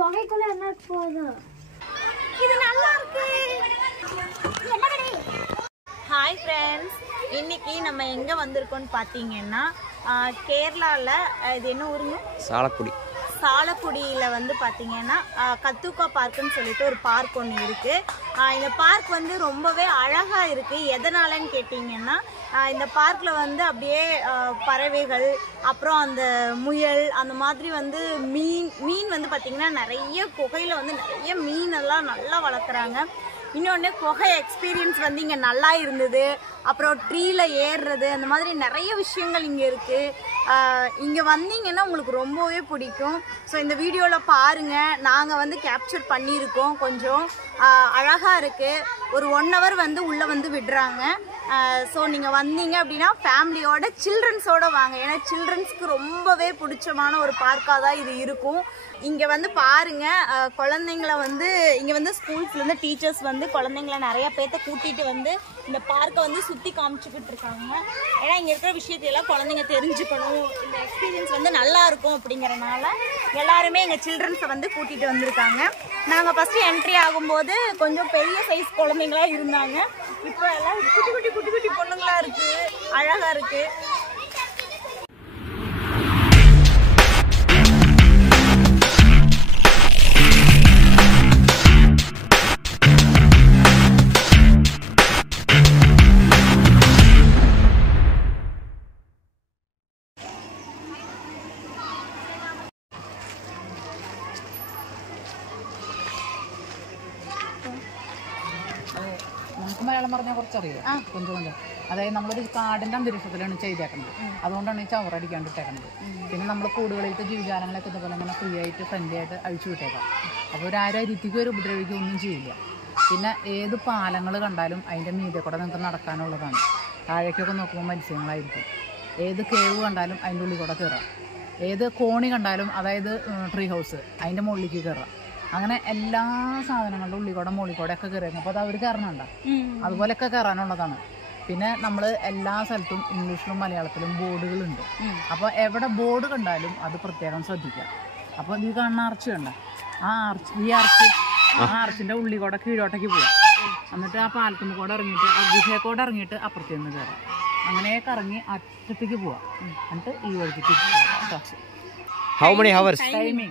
குகைக்குள்ள என்ன போகுது? இது நல்லா இருக்கு. ஹாய் ஃப்ரெண்ட்ஸ், இன்னைக்கு நம்ம எங்கே வந்திருக்கோம்னு பார்த்தீங்கன்னா கேரளாவில் இது என்ன ஊருங்க? சாலக்குடியில் வந்து பார்த்தீங்கன்னா கத்துக்கா பார்க்குன்னு சொல்லிட்டு ஒரு பார்க் ஒன்று இருக்குது. இந்த பார்க் வந்து ரொம்பவே அழகாக இருக்குது. எதனாலன்னு கேட்டிங்கன்னா இந்த பார்க்கில் வந்து அப்படியே பறவைகள், அப்புறம் அந்த முயல், அந்த மாதிரி வந்து மீன் வந்து பார்த்திங்கன்னா நிறைய குகையில் வந்து நிறைய மீனெல்லாம் நல்லா வளர்க்குறாங்க. இன்னொன்று குகை எக்ஸ்பீரியன்ஸ் வந்து இங்கே நல்லா இருந்தது. அப்புறம் ட்ரீல ஏறுறது, அந்த மாதிரி நிறைய விஷயங்கள் இங்கே இருக்குது. இங்கே வந்தீங்கன்னா உங்களுக்கு ரொம்பவே பிடிக்கும். ஸோ இந்த வீடியோவில் பாருங்கள், நாங்கள் வந்து கேப்சர் பண்ணியிருக்கோம். கொஞ்சம் அழகாக இருக்குது. ஒரு 1 hour வந்து உள்ளே வந்து விடுறாங்க. ஸோ நீங்கள் வந்தீங்க அப்படின்னா ஃபேமிலியோட சில்ட்ரன்ஸோடு வாங்க. ஏன்னா சில்ட்ரன்ஸ்க்கு ரொம்பவே பிடிச்சமான ஒரு பார்க்காக தான் இது இருக்கும். இங்கே வந்து பாருங்கள், குழந்தைங்கள வந்து இங்கே வந்து ஸ்கூல்ஸ்லேருந்து டீச்சர்ஸ் வந்து குழந்தைங்கள நிறையா பேர்த்த கூட்டிகிட்டு வந்து இந்த பார்க்கை வந்து சுற்றி காமிச்சிக்கிட்டு இருக்காங்க. ஏன்னா இங்கே இருக்கிற விஷயத்தையெல்லாம் குழந்தைங்க தெரிஞ்சுக்கணும், இந்த எக்ஸ்பீரியன்ஸ் வந்து நல்லா இருக்கும் அப்படிங்கிறனால எல்லாருமே எங்கள் சில்ட்ரன்ஸை வந்து கூட்டிகிட்டு வந்திருக்காங்க. நாங்கள் ஃபஸ்ட்டு என்ட்ரி ஆகும்போது கொஞ்சம் பெரிய சைஸ் குழந்தைங்களா இருந்தாங்க. இப்போ எல்லாம் குட்டி குட்டி குட்டி குட்டி பொண்ணுங்களா இருக்குது, அழகாக இருக்குது. നമുക്ക് മലയാളം പറഞ്ഞാൽ കുറച്ചറിയാം, കൊഞ്ചം കൊഞ്ചം. അതായത് നമ്മളൊരു കാടിൻ്റെ അന്തരീക്ഷത്തിലാണ് ചെയ്തേക്കുന്നത്. അതുകൊണ്ടാണ് ഈ ചവറടിക്കാണ്ട് ഇട്ടേക്കുന്നത്. പിന്നെ നമ്മൾ കൂടുകളിലത്തെ ജീവജാലങ്ങളൊക്കെ ഇതുപോലെ അങ്ങനെ ഫ്രീ ആയിട്ട് ഫ്രണ്ട്ലി ആയിട്ട് അഴിച്ചു വിട്ടേക്കാം. അപ്പോൾ ഒരു ആരരിക്കും ഒരു ഉപദ്രവിക്കും ഒന്നും ചെയ്യില്ല. പിന്നെ ഏത് പാലങ്ങൾ കണ്ടാലും അതിൻ്റെ മീതെ കൂടെ നിങ്ങൾക്ക് നടക്കാനുള്ളതാണ്. താഴേക്കൊക്കെ നോക്കുമ്പോൾ മത്സ്യങ്ങളായിരിക്കും. ഏത് കേവ് കണ്ടാലും അതിൻ്റെ ഉള്ളിൽ കൂടെ കയറാം. ഏത് കോണി കണ്ടാലും, അതായത് ട്രീ ഹൗസ്, അതിൻ്റെ മുകളിലേക്ക് കയറാം. അങ്ങനെ എല്ലാ സാധനങ്ങളുടെ ഉള്ളിക്കൂടെ മുകളിക്കൂടെ ഒക്കെ കയറി. അപ്പോൾ അത് അവർ കയറണുണ്ട, അതുപോലെയൊക്കെ കയറാനുള്ളതാണ്. പിന്നെ നമ്മൾ എല്ലാ സ്ഥലത്തും ഇംഗ്ലീഷിലും മലയാളത്തിലും ബോർഡുകളുണ്ട്. അപ്പോൾ എവിടെ ബോർഡ് കണ്ടാലും അത് പ്രത്യേകം ശ്രദ്ധിക്കുക. അപ്പോൾ ഈ കാണുന്ന ആർച്ച് കണ്ട, ആ ആർച്ചിൻ്റെ ഉള്ളിക്കൂടെ കീഴോട്ടേക്ക് പോവാം. എന്നിട്ട് ആ പാലത്തുനിന്ന് കൂടെ ഇറങ്ങിയിട്ട് ആ ഗുഹയെക്കൂടെ ഇറങ്ങിയിട്ട് അപ്പുറത്ത് നിന്ന് കയറാം. അങ്ങനെ കറങ്ങി അറ്റത്തേക്ക് പോവാം. എന്നിട്ട് ഈ വഴിക്ക് തിരിച്ചു പോകാം. How many hours? Timing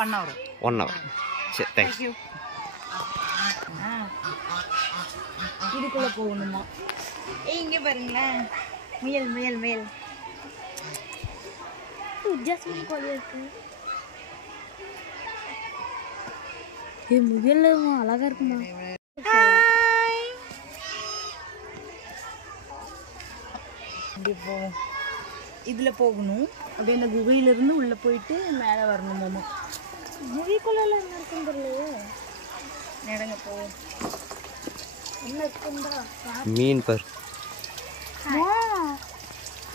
1 hour. 1 hour. Thanks. இதுக்குள்ள போகணுமா? இங்கே பாருங்களேன், முயல் முயல் முயல் ஜாஸ்மின் கோழி இருக்கு. இது முயல் அழகா இருக்குமா? இதில் போகணும். அப்படியே இந்த குகையிலிருந்து உள்ளே போயிட்டு மேலே வரணுமாமா. குகைக்குள்ள என்ன இருக்குன்னு தெரியலையே. நடங்க போவோம். என்ன இருக்குண்டா? மீன் பார்,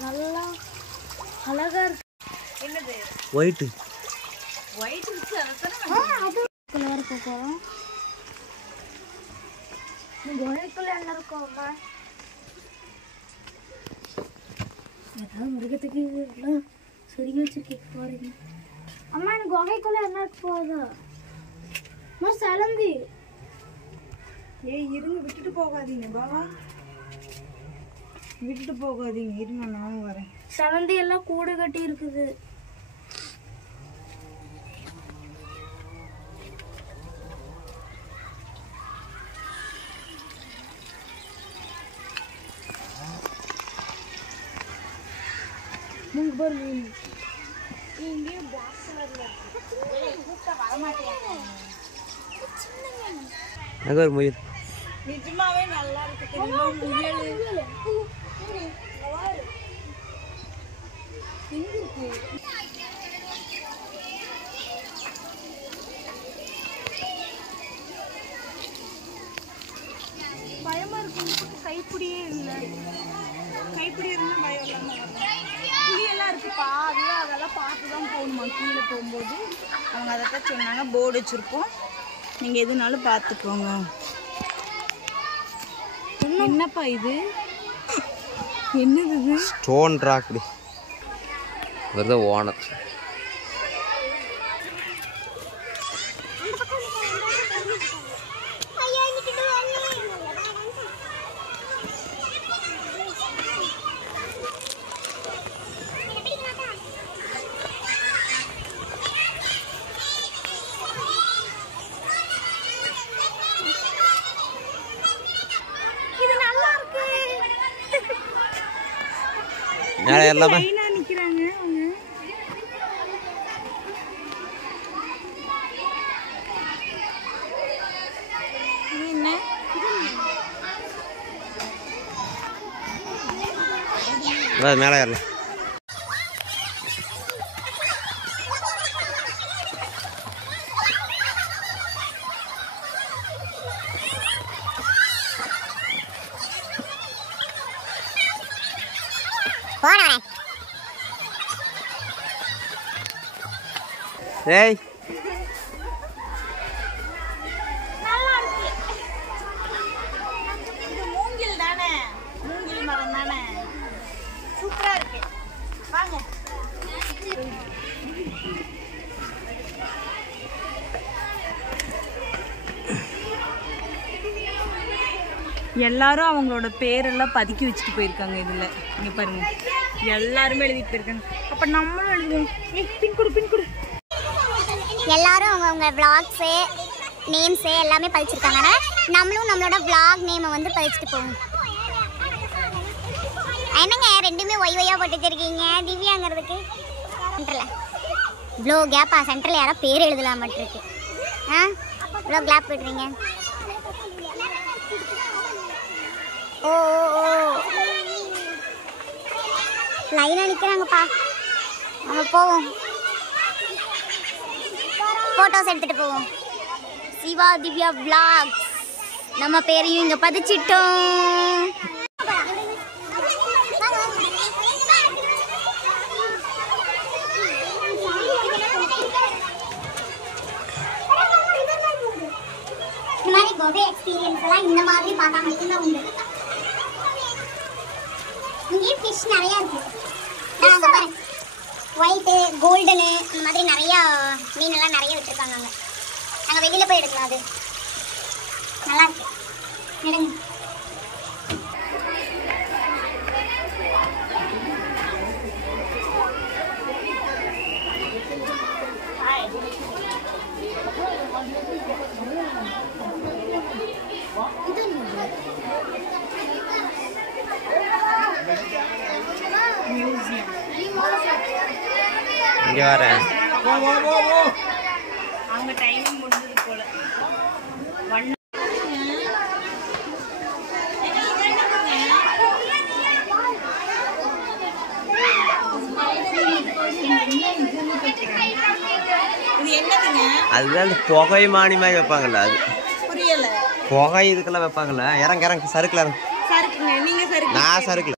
நல்லா அழகா இருக்கு. என்னது? ஒயிட் ஒயிட் இருக்கு, அதான் அது கலர் போகும். குகைக்குள்ள என்ன இருக்கும்மா? ஏதாவது மிருகத்துக்கு சொருகி வச்சிருக்கேன் பாருங்க. அம்மா எனக்கு குகைக்குள்ள என்ன போகுது? சலந்தி. இருங்க, விட்டுட்டு போகாதீங்க பாபா, விட்டுட்டு போகாதீங்க, இருங்க நானும் வரேன். சலந்தி எல்லாம் கூடு கட்டி இருக்குது. அங்கே ஒரு முயல். நிஜமாவே நல்லா இருக்கு தெரியுமா? முயல் பயமா இருக்கு. கைப்பிடியே இல்லை, கைப்பிடி இருந்தா பயம் இல்லாம புளியெல்லாம் இருக்குப்பா. அதெல்லாம் பார்த்து தான் போகணுமா கீழே போகும்போது. அவங்க அதைத்தான் சொன்னாங்க, போர்டு வச்சுருப்போம், நீங்கள் எதுனாலும் பார்த்துக்கோங்க. என்னப்பா இது? என்னது இது? ஸ்டோன் ராக் வருது ஓனர். மேலே ஏறலாமா? லைனா நிக்கிறாங்க அவங்க. என்ன மேலே ஏறலாம். ஏய் நல்லா இருக்கு. இது மூங்கில் தானே, மூங்கில் மரம் தானே, சூப்பரா இருக்கு. வாங்க. எல்லாரும் அவங்களோட பேரெல்லாம் பதுக்கி வச்சுட்டு போயிருக்காங்க. இதுல இங்க பாருங்க, எல்லாருமே எழுதிட்டு போயிருக்காங்க. அப்ப நம்மளும் எழுதுவோம். பின் கொடு, பின் கொடு. எல்லாரும் அவங்கவுங்க விளாக்ஸு நேம்ஸு எல்லாமே பதிச்சிருக்காங்க. நம்மளும் நம்மளோட விளாக் நேமை வந்து பதிச்சுட்டு போவோம். என்னங்க ரெண்டுமே ஒய்யா போட்டுட்டு இருக்கீங்க? திவ்யாங்கிறதுக்கு சென்டரில் இவ்வளோ கேப்பா? சென்டரில் யாரோ பேர் எழுதலாம் மட்டுருக்கு. ஆ இவ்வளோ கேப் போய்ட்றீங்க. ஓ ஓ லைனாக நிற்கிறாங்கப்பா. நம்ம போவோம், ஃபோட்டோஸ் எடுத்துகிட்டு போவோம். சிவா திவ்யா விளாக்ஸ் நம்ம பேரையும் இங்கே பதிச்சிட்டோம். இந்த மாதிரி பர்த்டே எக்ஸ்பீரியன்ஸ் எல்லாம் இந்த மாதிரி பார்த்தா மட்டும்தான் உண்டு. இங்கே ஃபிஷ் நிறையா இருக்கு. நாங்கள் பாருங்க ஒயிட்டு கோல்டனு இந்த மாதிரி நிறையா மீனெல்லாம் நிறைய விட்டுருக்காங்க. அங்கே நாங்கள் வெளியில் போய் எடுக்கலாம். அது நல்லா இருக்கு. எடுங்க. இங்கே வரேன். அவங்க டைமிங் முடிஞ்சது போல. இது என்னதுங்க? அதுதான் அந்த புகை மானி மாதிரி வைப்பாங்கல்ல, அது புரியல. புகை இதுக்கெல்லாம் வைப்பாங்கல்ல. இறங்க இறங்க சறுக்கல இறங்க. சறுக்குங்க, நீங்க சறுக்கு. நான் சறுக்கல.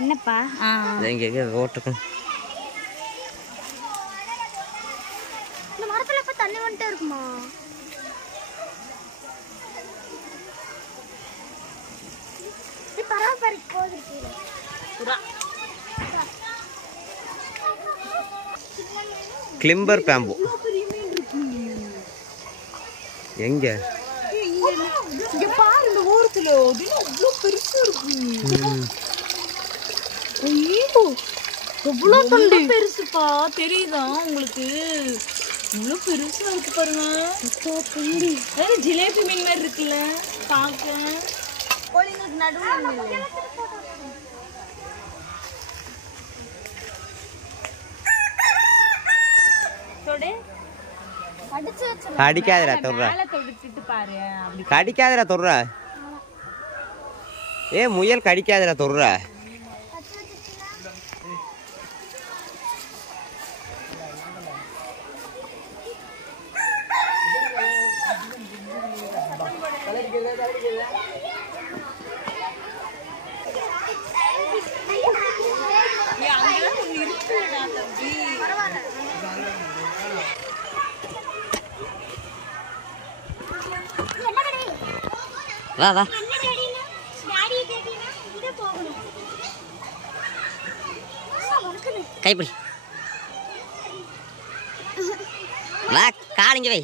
என்னப்பா? எங்க ஓட்டுக்கும் இந்த மரத்துல இப்ப தண்ணி வந்துட்டே இருக்குமா? பரவாயில்ல போகுது. கிளிம்பர் பேம்பு எங்க? இங்க பாரு, இந்த ஓரத்துல அவ்வளோ பெருசா இருக்கு. ஐயோ எவ்வளோ தொண்டை பெருசுப்பா, தெரியுதா உங்களுக்கு? இவ்வளோ பெருசா இருக்கு பாருங்க. ஜிலேபி மீன் மாதிரி இருக்குல்ல பார்க்க. கோழிங்களுக்கு நடுவில் கடிக்காதரா தொடுற, பாரு. கடிக்காதரா தொடுற. ஏ முயல் கடிக்காதரா தொடுற. வா வா கைப்பிடி வா, காலிங்க வை.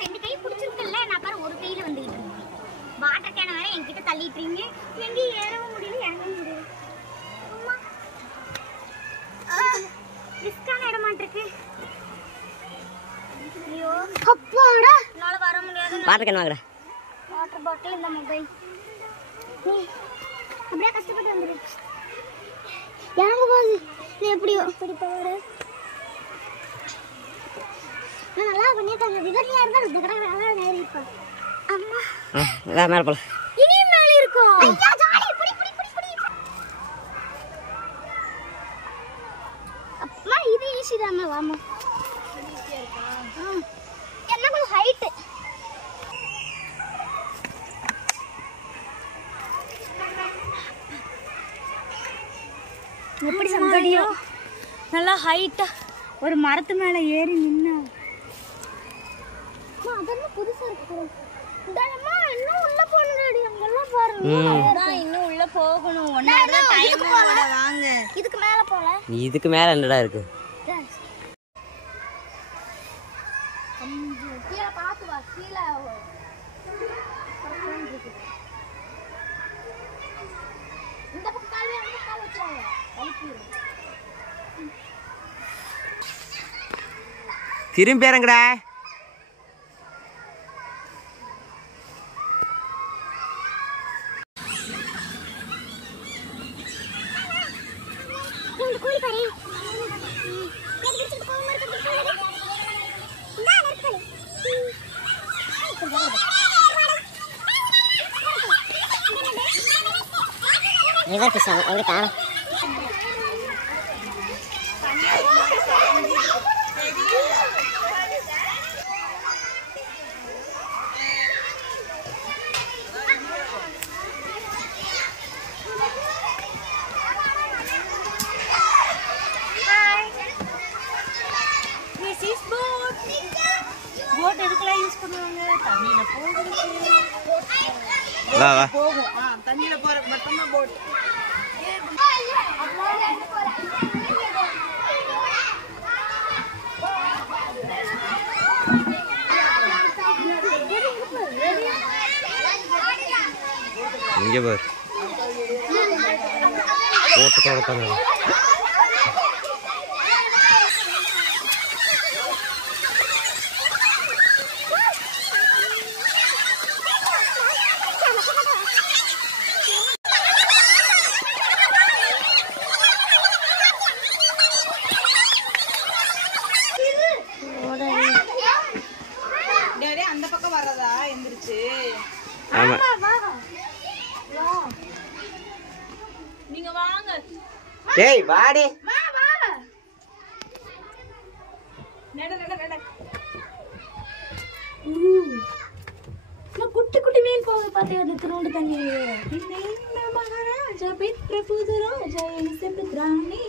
ரெண்டு கை பிடிச்சிருக்கல. தள்ளிட்டுறீங்க. எங்கேயும் ஏறவும் முடியல, இறங்கவும் முடியல. ரிஸ்கான இடமாட்டிருக்கு. ஐயோ அப்பாடா, என்னால வர முடியாது. வாட்டர் கேன் வாங்குறேன். வாட்டர் பாட்டில், இந்த மொபைல். அப்படியே கஷ்டப்பட்டு வந்துரு. இறங்க போகுது. நீ எப்படியோ இப்படி போகிற. நல்லா பண்ணியிருக்காங்க. விகடனியா இருந்தாலும் விகடனாக இருப்பா. அம்மா மேலே போல இனியும் மேலே இருக்கும். ஐயா ஜாலி. புடி புடி புடி புடி. அம்மா இது ஈஸி தான்மா. வாமா. ஈஸியா இருக்கா? என்ன கொஞ்சம் ஹைட். எப்படி சம்படியோ நல்லா ஹைட்டா ஒரு மரத்து மேல ஏறி நின்னா. அதெல்லாம் புதுசா இருக்கு. இன்னும் உள்ள போகணும்டி. அங்கெல்லாம் பாருங்க. இன்னும் உள்ள போகணும். வாங்க. இதுக்கு மேல போல. இதுக்கு மேல என்னடா இருக்கு? கீழே பார்த்து வா. கீழே இந்த பக்கம் கால் அந்த கால் வச்சாங்க. திரும்பி இறங்குடா. river fish எங்க காணோம். போட் எதுக்கெல்லாம் யூஸ் பண்ணுவாங்க? தண்ணியில போகிறதுக்கு. வா வா. போகும். தண்ணியில போறதுக்கு மட்டும்தான் போட். இங்கே பாரு. போட்டு கொடுக்கணும். அந்த பக்கம் வர்றதா எந்திரிச்சு? ஆமா. நீங்க வாங்க. டேய் வாடி. குட்டி குட்டி மீன் போக பார்த்தே அந்த திருவண்டு தண்ணி. மகாராஜா பெற்ற புது ராஜா எலிசபெத்ராணி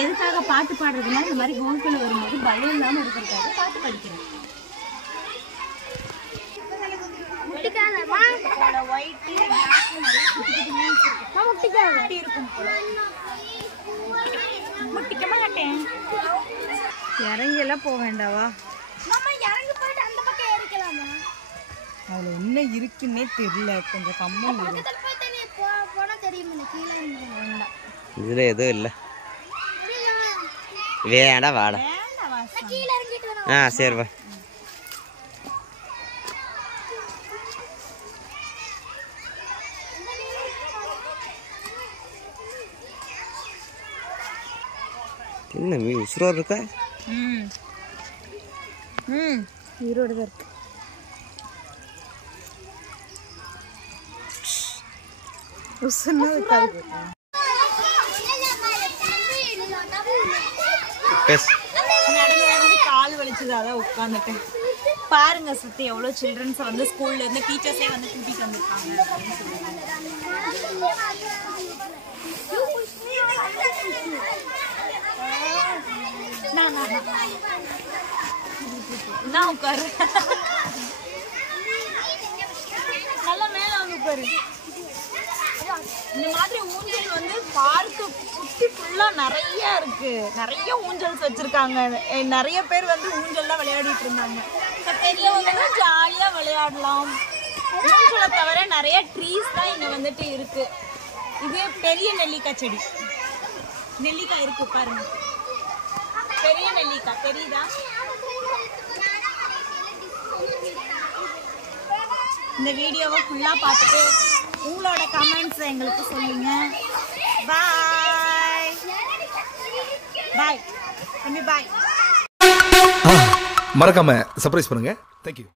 எதுக்காக பாட்டு பாடுறதுன்னா இந்த மாதிரி கோல்குள்ள வரும்போது பயம் இல்லாம இருக்கிறதுக்காக பாட்டு படிக்கிறேன். இறங்கி எல்லாம் போக வேண்டாவா? அதுல என்ன இருக்குன்னே தெரியல. கொஞ்சம் கம்மி. இதுல எதுவும் இல்லை. வேண்டாம் வாடா. சரி வா. என்ன மீ உசுரோடு இருக்கா? ஈரோடு தான் இருக்கு. கால் வலிச்சது, அதான் உட்காந்துட்டேன். பாருங்க சுத்தி எவ்வளவு சில்ட்ரன்ஸ் வந்து ஸ்கூல்ல இருந்து டீச்சர்ஸே வந்து கூட்டிட்டு வந்திருக்காங்க. நான் உட்காரு. நல்லா மேல வந்து உட்காரு. இந்த மாதிரி ஊஞ்சல் வந்து பார்க்கு சுற்றி ஃபுல்லாக நிறைய இருக்கு. நிறைய ஊஞ்சல்ஸ் வச்சிருக்காங்க. நிறைய பேர் வந்து ஊஞ்சல்லாம் விளையாடிட்டு இருந்தாங்க. இப்போ பெரியவங்க ஜாலியாக விளையாடலாம். ஊஞ்சலை தவிர நிறைய ட்ரீஸ் தான் இங்கே வந்துட்டு இருக்கு. இது பெரிய நெல்லிக்காய் செடி. நெல்லிக்காய் இருக்கு பாருங்க. பெரிய நெல்லிக்காய் தெரியுதா? இந்த வீடியோவை ஃபுல்லாக பார்த்துட்டு உங்களோட கமெண்ட்ஸ் எங்களுக்கு சொல்லுங்க. பாய் பாய். பாய். மறக்காம சர்ப்ரைஸ் பண்ணுங்க. தேங்க்யூ.